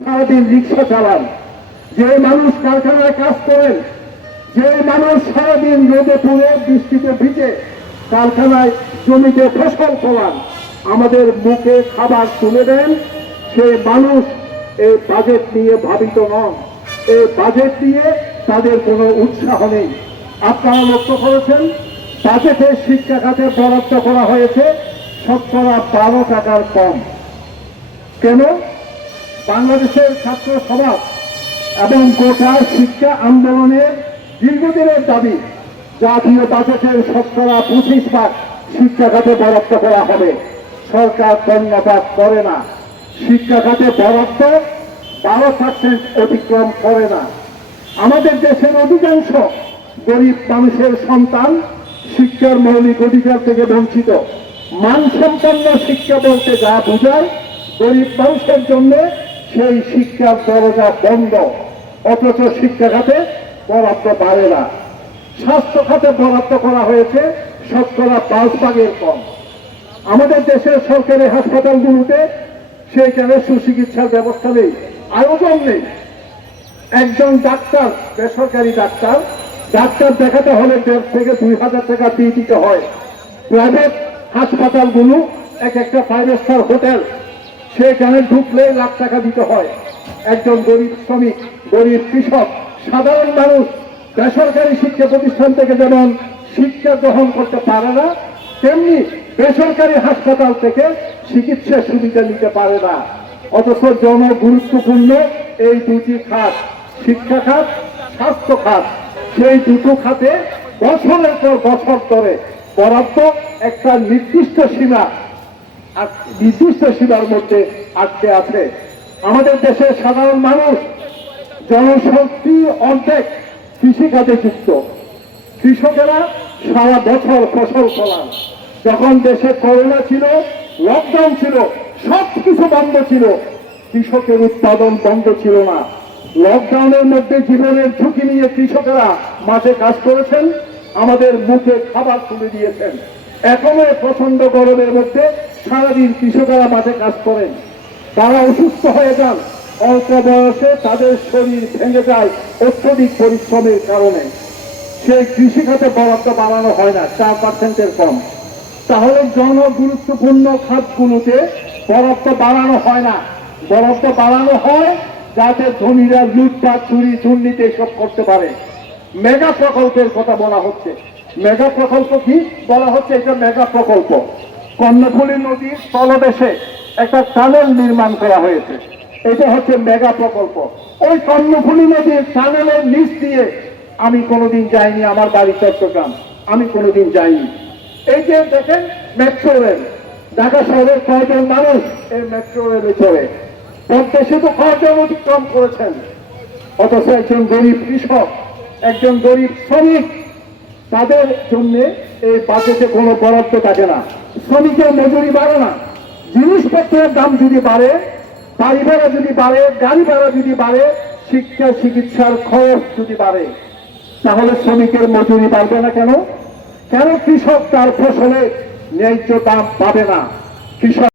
সারাদিন রিক্সা চালান। যে মানুষ কারখানায় কাজ করেন, যে মানুষ সারাদিন রোদে পুড়ে বৃষ্টিতে ভিজে কারখানায় জমিতে ফসল ফলান, আমাদের মুখে খাবার তুলে দেন সেই মানুষ এই বাজেট নিয়ে ভাবিত নন। এই বাজেট নিয়ে তাদের কোনো উৎসাহ নেই। আপনারা লক্ষ্য করেছেন বাজেটে শিক্ষা খাতে বরাদ্দ করা হয়েছে শতকরা বারো টাকার কম। কেন? বাংলাদেশের ছাত্র সমাজ এবং গোটা শিক্ষা আন্দোলনের দীর্ঘদিনের দাবি, জাতীয় বাজেটের শতকরা পঁচিশ ভাগ শিক্ষা খাতে বরাদ্দ করা হবে। সরকার কর্ণপাত করে না। শিক্ষা খাতে বরাদ্দ বারো পার্সেন্ট অতিক্রম করে না। আমাদের দেশের অধিকাংশ গরিব মানুষের সন্তান শিক্ষার মৌলিক অধিকার থেকে বঞ্চিত। মানসম্পন্ন শিক্ষা বলতে যা বোঝায়, গরিব মানুষের জন্য সেই শিক্ষার দরজা বন্ধ। অথচ শিক্ষা খাতে বরাদ্দ বাড়ে না। স্বাস্থ্য খাতে বরাদ্দ করা হয়েছে শতকরা পাঁচ ভাগের কম। আমাদের দেশের সরকারি হাসপাতালগুলোতে সেইখানে সুচিকিৎসার ব্যবস্থা নেই, আয়োজন নেই। একজন ডাক্তার, বেসরকারি ডাক্তার ডাক্তার দেখাতে হলে দেড় থেকে দুই হাজার টাকা দিয়ে দিতে হয়। প্রাইভেট হাসপাতালগুলো এক একটা ফাইভ স্টার হোটেল সেখানে ঢুকলে লাখ টাকা দিতে হয়। একজন গরিব শ্রমিক, গরিব কৃষক, সাধারণ মানুষ, বেসরকারি শিক্ষা প্রতিষ্ঠান থেকে যেমন শিক্ষা গ্রহণ করতে পারে না, তেমনি বেসরকারি হাসপাতাল থেকে চিকিৎসা সুবিধা নিতে পারে না। অথচ জন গুরুত্বপূর্ণ এই দুটি খাত, শিক্ষা খাত, স্বাস্থ্য খাত। সেই দুটো খাতে বছরের পর বছর ধরে বরাদ্দ একটা নির্দিষ্ট সীমা নির্দিষ্ট সীমার মধ্যে আটকে আছে। আমাদের দেশের সাধারণ মানুষ জনশক্তি অর্ধেক কৃষিখাতে যুক্ত। কৃষকেরা সারা বছর ফসল ফলান। যখন দেশে করোনা ছিল লকডাউন ছিল সব কিছু বন্ধ ছিল। কৃষকের উৎপাদন বন্ধ ছিল না। লকডাউনের মধ্যে জীবনের ঝুঁকি নিয়ে কৃষকেরা মাঠে কাজ করেছেন, আমাদের মুখে খাবার তুলে দিয়েছেন। এখনও প্রচণ্ড গরমের মধ্যে সারাদিন কৃষকেরা মাঠে কাজ করেন। তারা অসুস্থ হয়ে যান। অল্প বয়সে তাদের শরীর ভেঙে যায় অত্যধিক পরিশ্রমের কারণে। সেই কৃষি খাতে বরাদ্দ বাড়ানো হয় না, চার পার্সেন্টের কম। তাহলে জন গুরুত্বপূর্ণ খাতগুলোতে বরাদ্দ বাড়ানো হয় না। বরাদ্দ বাড়ানো হয় যাতে ধনীরা লুটপাট চুরি দুর্নীতি এসব করতে পারে। মেগা প্রকল্পের কথা বলা হচ্ছে। মেগা প্রকল্প কি? বলা হচ্ছে এটা মেগা প্রকল্প। কর্ণফুলী নদীর তলদেশে একটা টানেল নির্মাণ করা হয়েছে। এটা হচ্ছে মেগা প্রকল্প। ওই কর্ণফুলী নদীর টানেলের নিচ দিয়ে আমি কোনোদিন যাইনি, আমার বাড়ি চট্টগ্রাম। আমি কোনোদিন যাইনি। এই যে দেখেন মেট্রো রেল ঢাকা শহরের কয়জন মানুষ এই মেট্রো রেলে চড়ে? পদ্মা তো কয়জন অতিক্রম করেছেন। অথচ একজন গরিব কৃষক, একজন গরিব শ্রমিক তাদের জন্য এই বাজেটে কোনো বরাদ্দ থাকে না। শ্রমিকের মজুরি বাড়ে না। জিনিসপত্রের দাম যদি বাড়ে, বাড়ি ভাড়া যদি বাড়ে, গাড়ি ভাড়া যদি বাড়ে, শিক্ষা, চিকিৎসার খরচ যদি বাড়ে, তাহলে শ্রমিকের মজুরি বাড়বে না কেন? কেন কৃষক তার ফসলে ন্যায্য দাম পাবে না? কৃষক